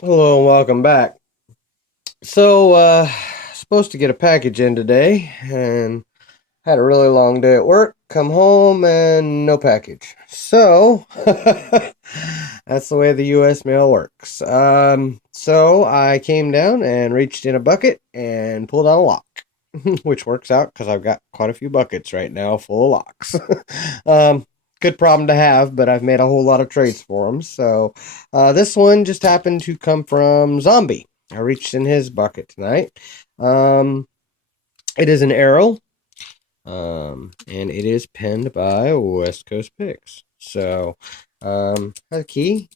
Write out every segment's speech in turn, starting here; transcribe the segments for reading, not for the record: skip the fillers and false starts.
Hello and welcome back. Supposed to get a package in today and had a really long day at work. Come home and no package. That's the way the US mail works. So I came down and reached in a bucket and pulled out a lock, which works out because I've got quite a few buckets right now full of locks. um, Good problem to have, but I've made a whole lot of trades for them. This one just happened to come from Zombie. I reached in his bucket tonight. Um, it is an Arrow, and it is penned by West Coast Picks. The key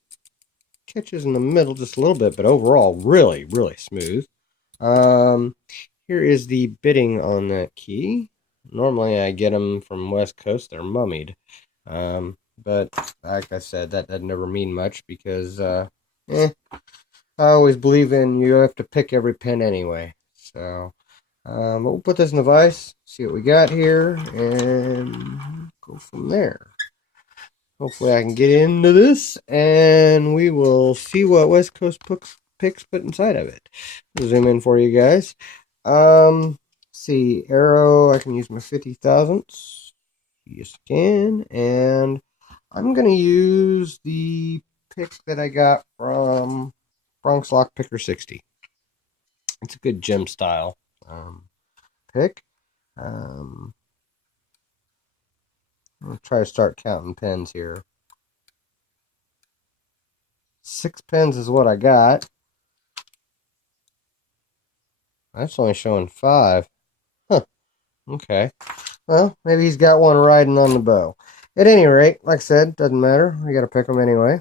catches in the middle just a little bit, but overall, really, really smooth. Um, Here is the bidding on that key. Normally, I get them from West Coast. They're mummied. But like I said, that doesn't ever mean much because I always believe in you have to pick every pen anyway. But we'll put this in the vise, see what we got here, and go from there. Hopefully, I can get into this, and we will see what West Coast picks put inside of it. We'll zoom in for you guys. See, Arrow, I can use my 50 thousandths. Yes, I can. And I'm going to use the pick that I got from Bronx Lock Picker 60. It's a good gem style pick. Um, I'll try to start counting pens here. 6 pens is what I got. That's only showing 5. Huh. Okay. Well, maybe he's got one riding on the bow. At any rate, like I said, doesn't matter. We got to pick them anyway.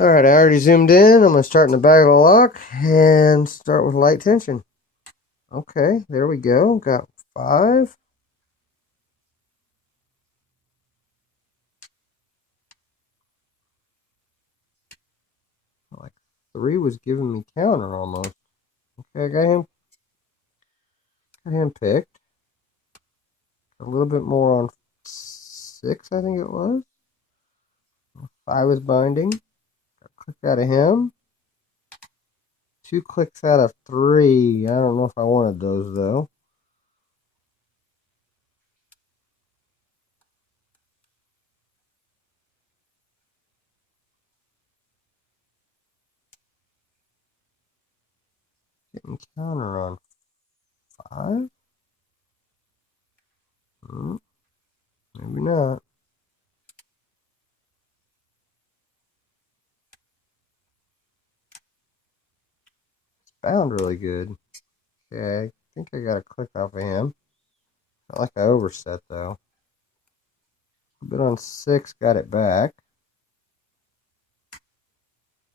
All right, I already zoomed in. I'm going to start in the back of the lock and start with light tension. Okay, there we go. Got 5. Like 3 was giving me counter almost. Okay, I got him picked. A little bit more on 6, I think it was. 5 is binding. Got a click out of him. 2 clicks out of 3. I don't know if I wanted those though. Getting counter on 5. Maybe not. Found really good. Okay, I think I got a click off of him. Not like I overset though. A bit on 6, got it back.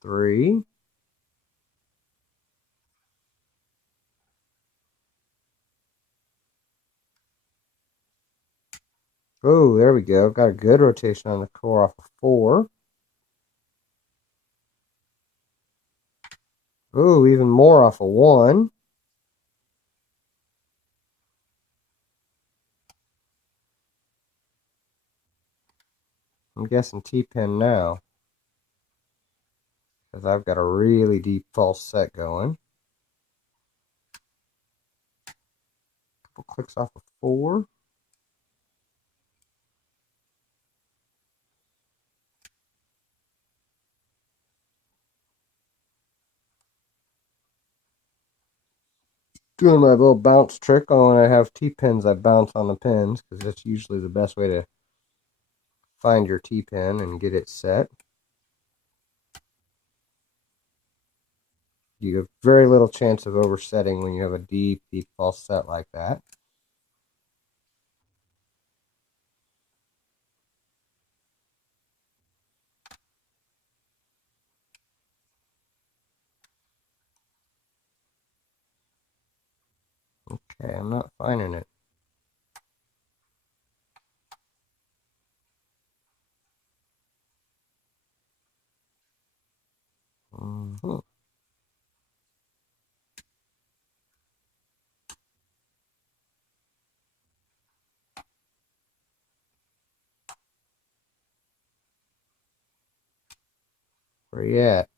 3. Oh, there we go. Got a good rotation on the core off of 4. Oh, even more off of 1. I'm guessing T-pin now, because I've got a really deep false set going. Couple clicks off of 4. Doing my little bounce trick on when I have T-pins, I bounce on the pins, because that's usually the best way to find your T-pin and get it set. You have very little chance of oversetting when you have a deep, deep false set like that. Okay, I'm not finding it. Mm-hmm. Where you at?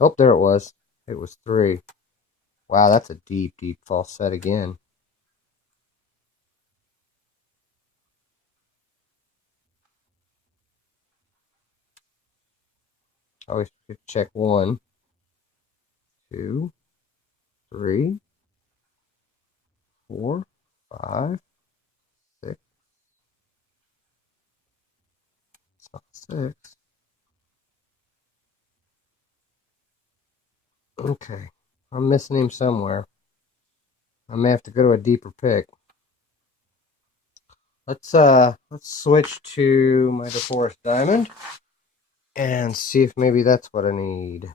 Oh, there it was. It was 3. Wow, that's a deep, deep false set again. Always check 1, 2, 3, 4, 5, 6. It's not 6. Okay, I'm missing him somewhere. I may have to go to a deeper pick. Let's switch to my DeForest Diamond and see if maybe that's what I need.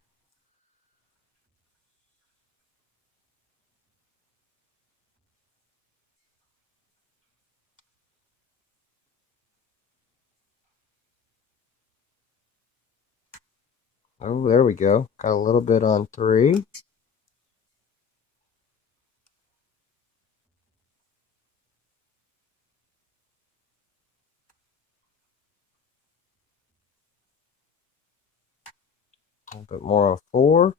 Oh, there we go. Got a little bit on 3. A little bit more on 4.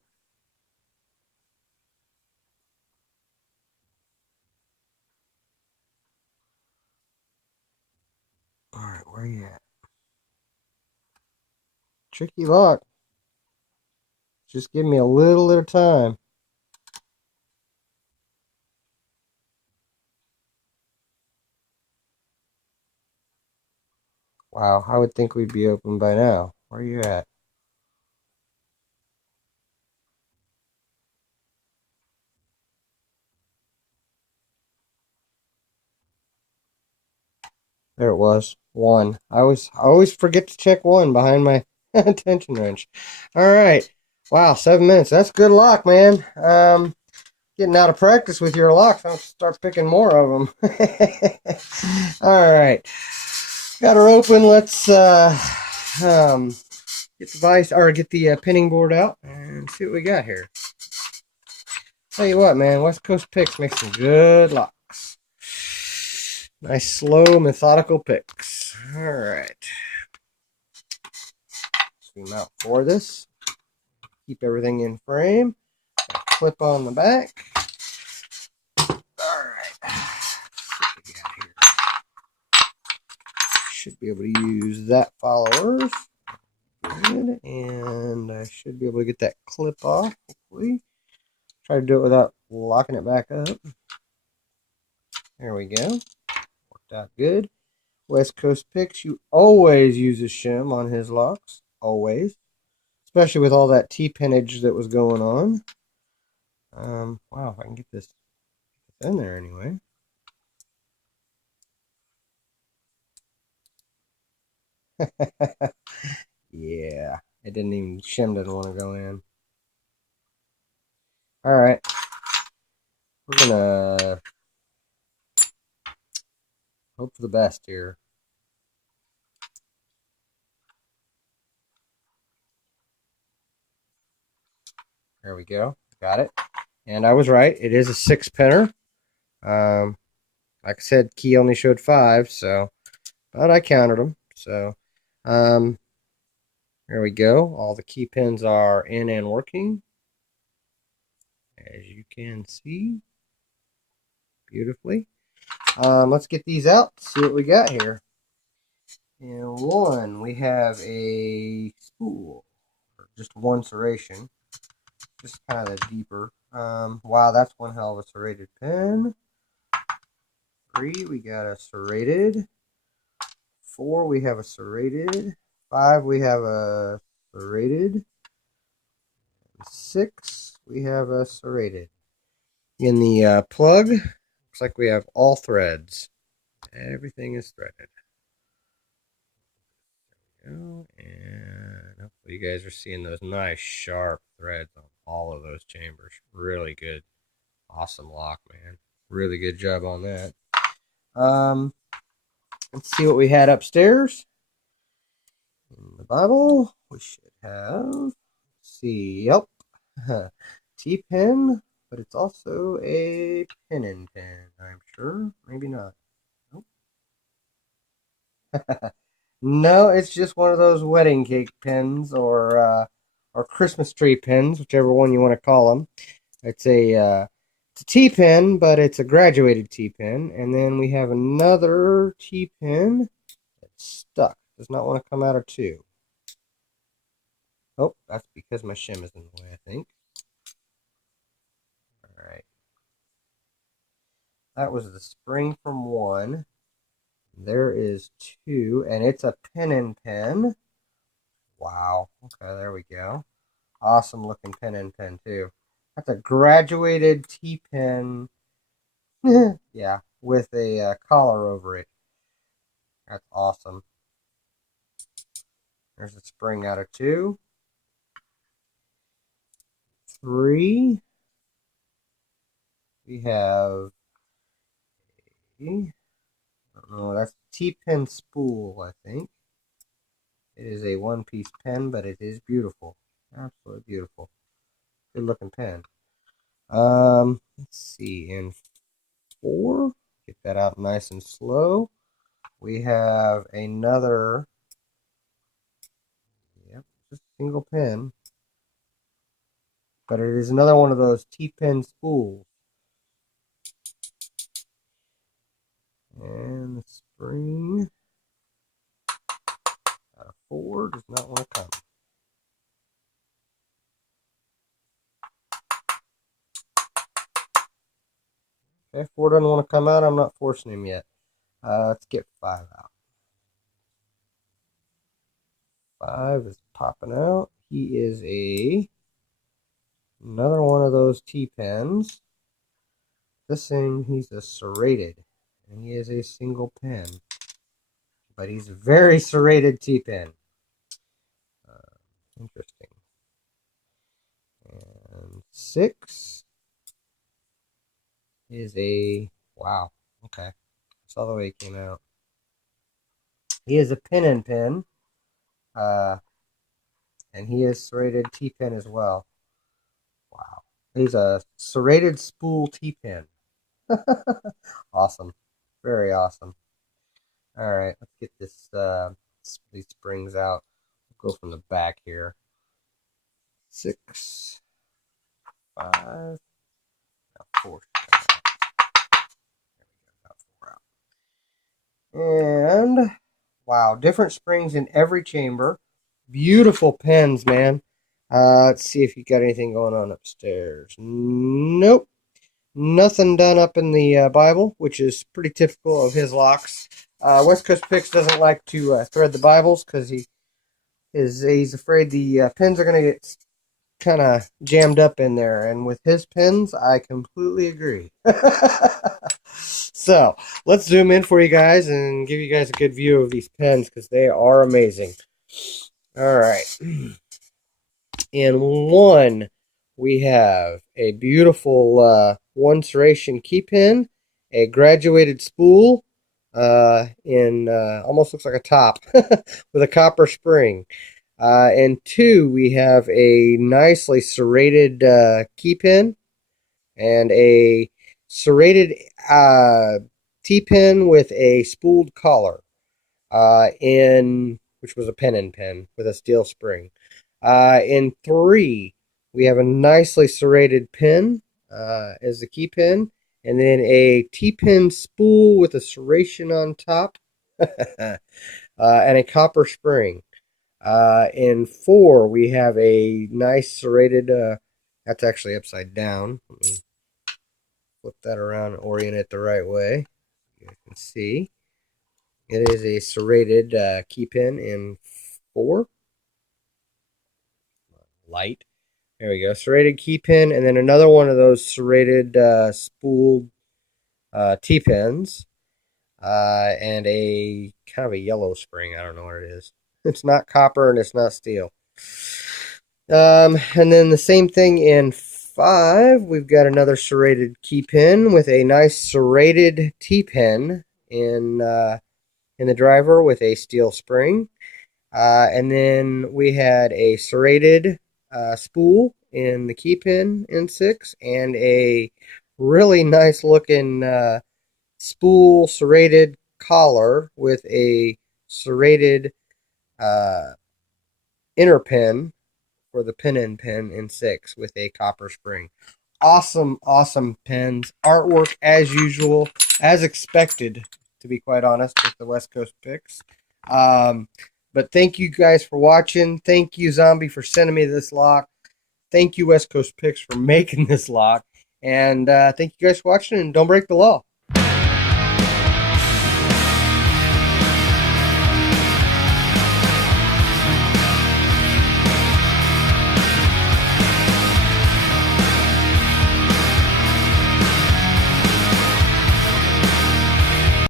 Alright, where you at? Tricky lock. Just give me a little bit of time. Wow, I would think we'd be open by now. Where you at? There it was. 1. I always forget to check 1 behind my tension wrench. Alright. Wow, 7 minutes. That's good luck, man. Getting out of practice with your locks. I'll start picking more of them. Alright. Got her open. Let's get the vice or get the pinning board out and see what we got here. Tell you what, man, West Coast picks make some good locks. Nice, slow, methodical picks. All right. Zoom out for this. Keep everything in frame. Clip on the back. All right. What we got here? Should be able to use that followers. Good. And I should be able to get that clip off, hopefully. Try to do it without locking it back up. There we go. Worked out good. West Coast Picks, you always use a shim on his locks. Always. Especially with all that T-pinnage that was going on. Wow, if I can get this in there anyway. Yeah, it didn't even, shim didn't want to go in. Alright. We're gonna hope for the best here. There we go. Got it. And I was right. It is a 6-pinner. Like I said, key only showed 5, so, but I counted them. So, there we go. All the key pins are in and working, as you can see beautifully. Let's get these out, see what we got here. In 1, we have a spool, or just 1 serration, just kind of deeper. Wow, that's one hell of a serrated pin. 3, we got a serrated. 4, we have a serrated. 5, we have a serrated. 6, we have a serrated. In the plug, looks like we have all threads. Everything is threaded. There we go. And hopefully you guys are seeing those nice sharp threads on all of those chambers. Really good. Awesome lock, man. Really good job on that. Let's see what we had upstairs. In the Bible, we should have, let's see, yep, T-pin, but it's also a pin-in pin, I'm sure. Maybe not. Nope. No, it's just one of those wedding cake pins or or Christmas tree pins, whichever one you want to call them. It's a T-pin, but it's a graduated T-pin. And then we have another T-pin that's stuck. Does not want to come out of two. Oh, that's because my shim is in the way, I think. All right. That was the spring from one. There is two, and it's a pin and pin. Wow. Okay, there we go. Awesome looking pin and pin, too. That's a graduated T-pin. Yeah, with a collar over it. That's awesome. There's a spring out of two. Three. We have I don't know, that's T-pin spool, I think. It is a one-piece pen, but it is beautiful. Absolutely beautiful. Good looking pen. Let's see, in four, get that out nice and slow. We have another, yep, just a single pen, but it is another one of those T-pin spools. And the spring out of four does not want to come. Okay, four doesn't want to come out. I'm not forcing him yet. Let's get five out. Five is popping out. He is another one of those T-pens. This thing, he's a serrated, and he is a single pen, but he's a very serrated T-pen. Interesting. And six is a, wow, okay. I saw the way he came out. He is a pin and pin, and he is serrated T-pen as well. Wow. He's a serrated spool T-pen. Awesome. Very awesome. All right, let's get these springs out. We'll go from the back here. 6, 5, now 4. And wow, different springs in every chamber. Beautiful pens, man. Let's see if you got anything going on upstairs. Nope. Nothing done up in the Bible, which is pretty typical of his locks. West Coast Picks doesn't like to thread the Bibles because he's afraid the pins are going to get kind of jammed up in there. And with his pins, I completely agree. So let's zoom in for you guys and give you guys a good view of these pens because they are amazing. All right. In one, we have a beautiful one serration key pen, a graduated spool in almost looks like a top with a copper spring. And two, we have a nicely serrated key pen and a serrated T-pen with a spooled collar which was a pen and pen with a steel spring. In three, we have a nicely serrated pen as the key pen, and then a T-pen spool with a serration on top, and a copper spring. In four, we have a nice serrated, that's actually upside down. Let me flip that around and orient it the right way. You can see. It is a serrated key pen in four. Light. There we go. Serrated key pen, and then another one of those serrated spooled T-pens, and a kind of a yellow spring. I don't know what it is. It's not copper and it's not steel. And then the same thing in five. We've got another serrated key pen with a nice serrated T-pen in the driver with a steel spring. And then we had a serrated spool in the key pen in six, and a really nice looking spool serrated collar with a serrated inner pin for the Pen and Pen in 6 with a copper spring. Awesome, awesome pens. Artwork as usual, as expected, to be quite honest, with the West Coast picks. But thank you guys for watching. Thank you, Zombie, for sending me this lock. Thank you, West Coast Picks, for making this lock. And thank you guys for watching, and don't break the law.